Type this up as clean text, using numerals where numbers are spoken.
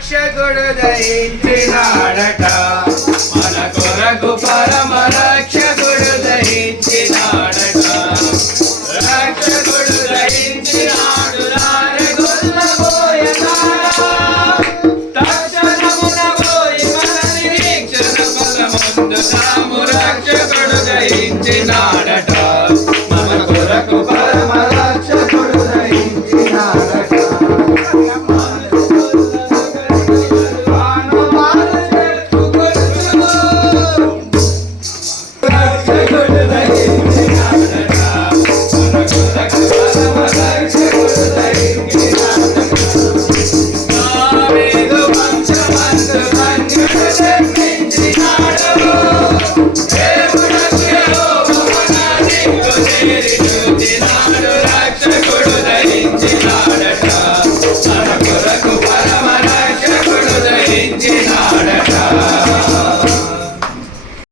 రక్షకుడు దయించినాడట మన కొరకు పరమ రక్షకుడు దయించినాడట రక్షకుడు దయించినాడు తక్షణమున పోయి మన నిరీక్షణ ఫలముందుతాము రక్షకుడు దయించినాడట మన కొరకు పరమ రక్షకుడు దయించినాడట వంశ